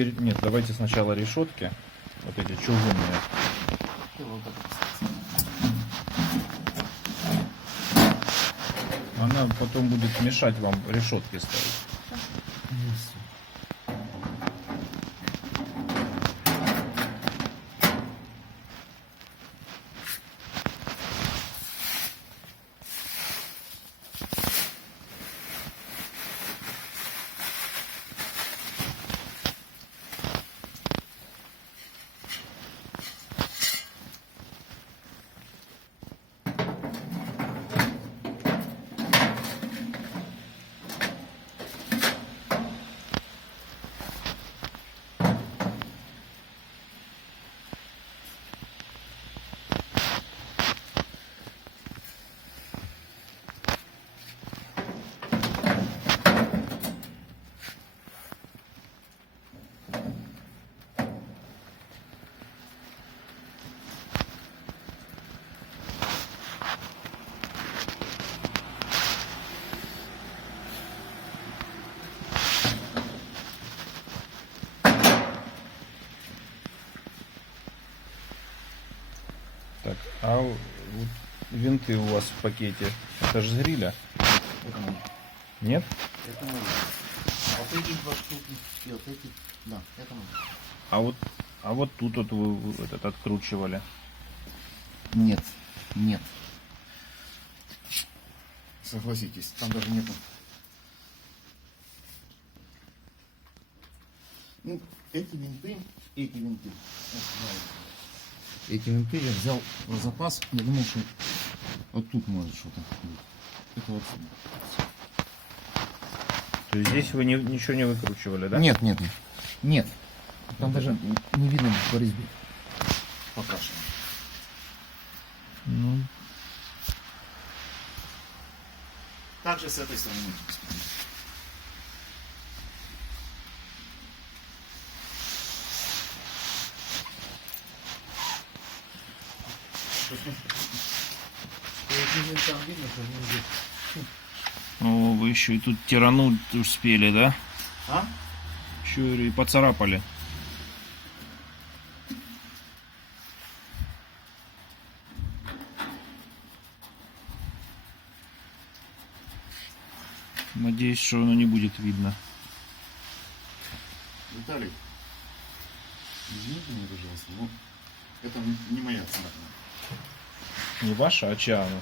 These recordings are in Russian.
теперь нет, давайте сначала решетки. Вот эти чугунные. Она потом будет мешать вам решетки ставить. Так, а вот винты у вас в пакете, это же с гриля? Это мои. Нет? Это мои. Вот эти два штуки и вот эти. Да, это мои. А вот тут вот вы этот откручивали. Нет, нет. Согласитесь, там даже нету. Ну, эти винты. Вот, да, эти винты я взял в запас. Я думал, что вот тут может что-то быть. Это вот сюда. То есть здесь вы ничего не выкручивали, да? Нет, нет, нет. Нет. Там даже не видно по резьбе. Покрашено. Ну, Также с этой стороны можете посмотреть. Там видно, что они идут. о, вы еще и тут тирануть успели, да? А? Еще и поцарапали. Надеюсь, что оно не будет видно. Виталий, извините меня, пожалуйста, но это не моя царапина. Не ваша, а чья она?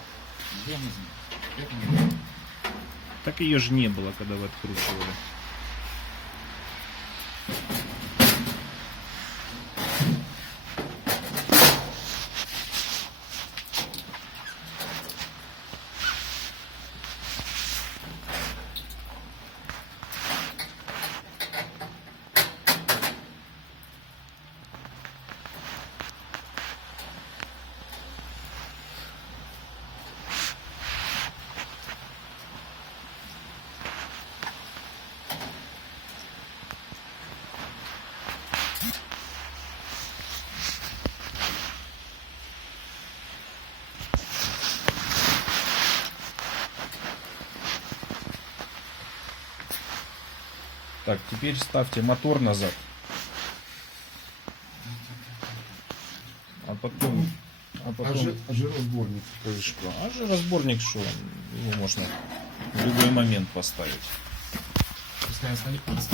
Я не знаю. Это не моя. Так ее же не было, когда вы откручивали. Так, теперь ставьте мотор назад. А потом жиросборник. крышку. А жиросборник что? Его можно в любой момент поставить. Пускай остается.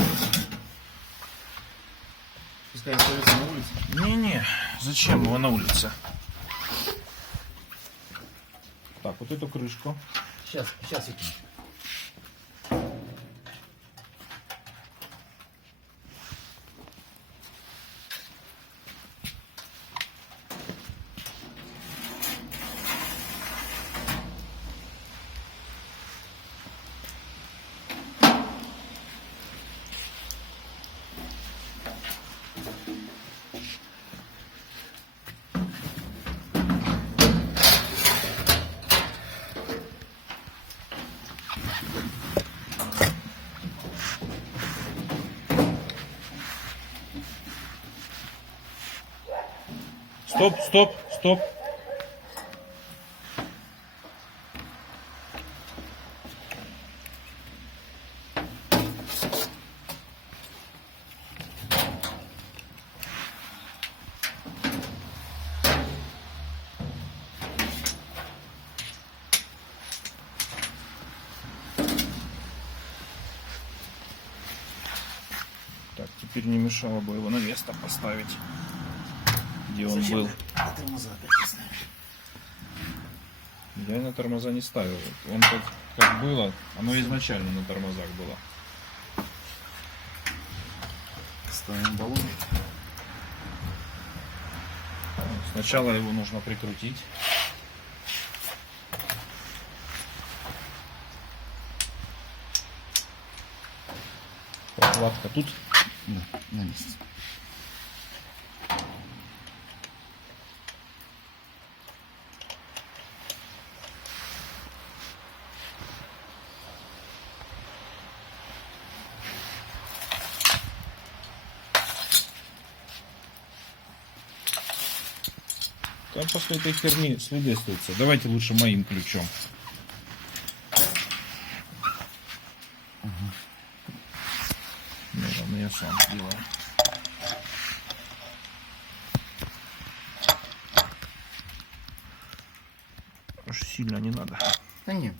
Пускай остается на улице. Не-не, зачем его на улице? Так, вот эту крышку. Сейчас, секунду. Стоп. теперь не мешало бы его на место поставить, где он был. Тормоза опять ставишь? Я на тормоза не ставил. Он как было, оно изначально на тормозах было. Ставим баллон. Сначала его нужно прикрутить. Прокладка тут. Да, на месте. Там после этой херни следы остаются. Давайте лучше моим ключом. Ну ладно, я сам сделаю. Уж сильно не надо. Да нет,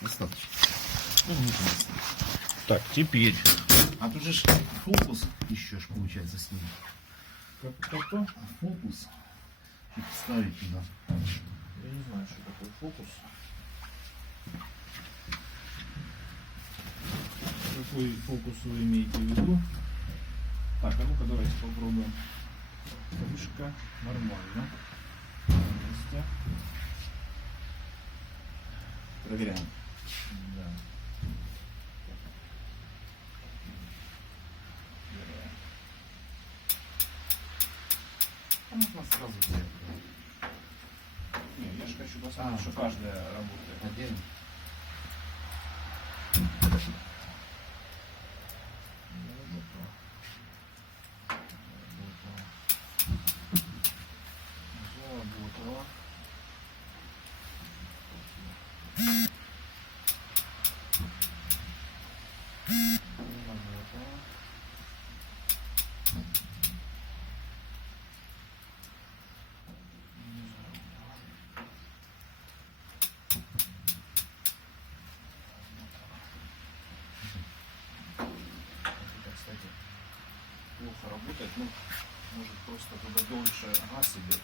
достаточно. Ну, не знаю. Так, теперь. А тут же ж фокус еще ж получается с ним. Как-то? А фокус типа ставить туда. Я не знаю, что такое фокус. Какой фокус вы имеете в виду? Так, а ну-ка давайте попробуем. Крышка нормально. На месте. Проверяем. Да. А можно сразу взять. Не, я же хочу посмотреть, что каждая работает. Отдельно. Заработала. Заработала. Это, кстати, плохо работает, ну, может просто туда дольше газ идет.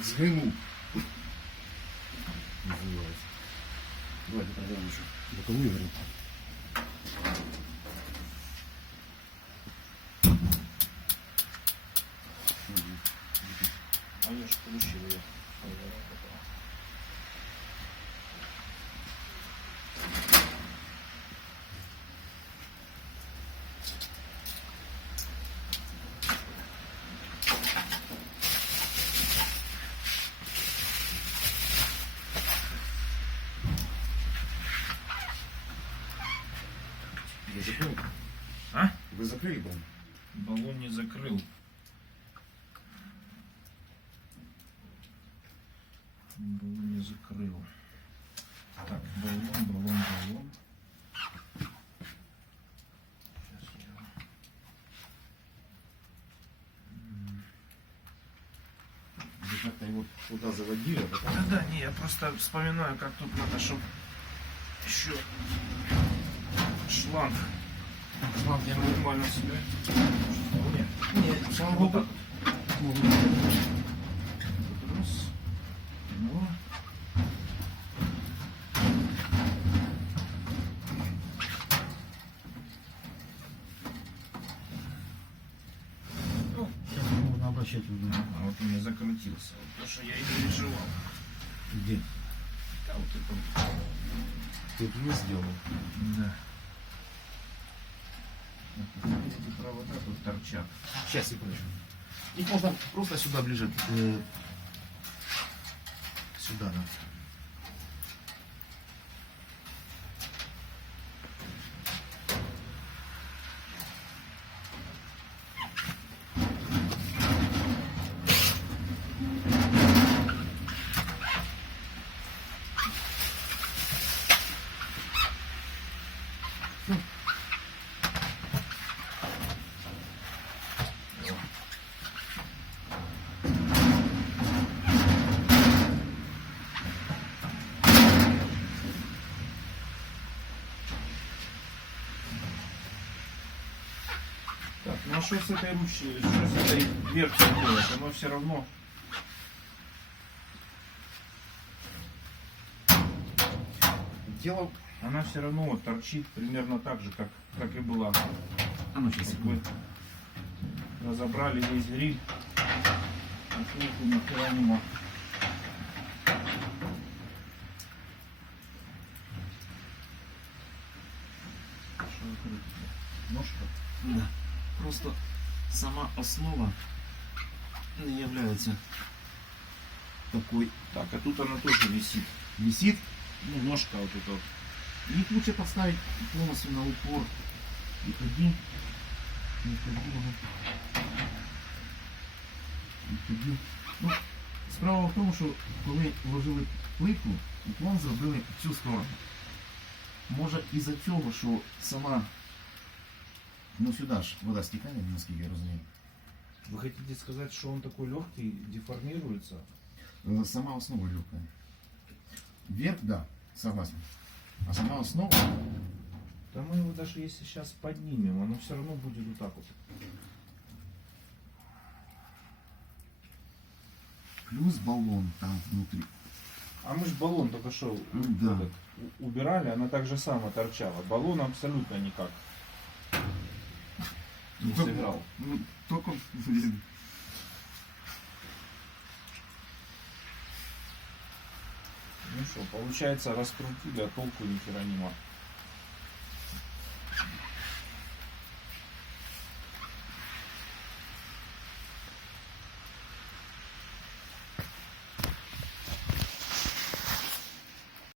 Взглянул. Называется. Давайте проверим еще. Боковую говорю. А я же включил ее. Вы закрыли? А? Вы закрыли баллон? Баллон не закрыл. Баллон не закрыл. Так, баллон. Сейчас я... Вы как-то его туда заводили, а потом... Да, не, я просто вспоминаю, как тут надо, чтобы еще шланг я нормально себе. Нет, Нет, шланг вот вот так. так. Вот раз, два. Ну, сейчас можно обращать внимание. А вот у меня закрутился. Вот то, что я и переживал. Где? Да, вот это. Тут не сделал. Да. Эти провода тут торчат. Сейчас, секундочку. Их можно просто сюда ближе. Сюда, да. Ну а что с этой ручкой, что с этой дверцей делать? Оно все равно. Дело... Она все равно вот торчит примерно так же, как и была. А ну сейчас, Вот вы разобрали весь гриль. А сверху нахера нема. Что вы крутите? Ножка? Да. Просто сама основа не является такой. Так, а тут она тоже висит. Висит. Ну, ножка вот эта вот. Их лучше поставить полностью на упор. И тоді, Ну, справа в тому, що коли вложили плитку, уклон зробили в цю сторону. Може із-за цього, що сама, ну сюди ж вода стікає, наскільки я розумію. Вы хотите сказать, что он такой легкий, деформируется? Сама основа легкая. Верх, да, согласен. А сама основа, Да мы его даже если сейчас поднимем, оно все равно будет вот так вот. плюс баллон там внутри. А мы же баллон только что Да. убирали, она так же само торчала. Баллон абсолютно никак не Только- сыграл. Ну, только... Ну что, получается, раскрутили, а толку ни хера нема.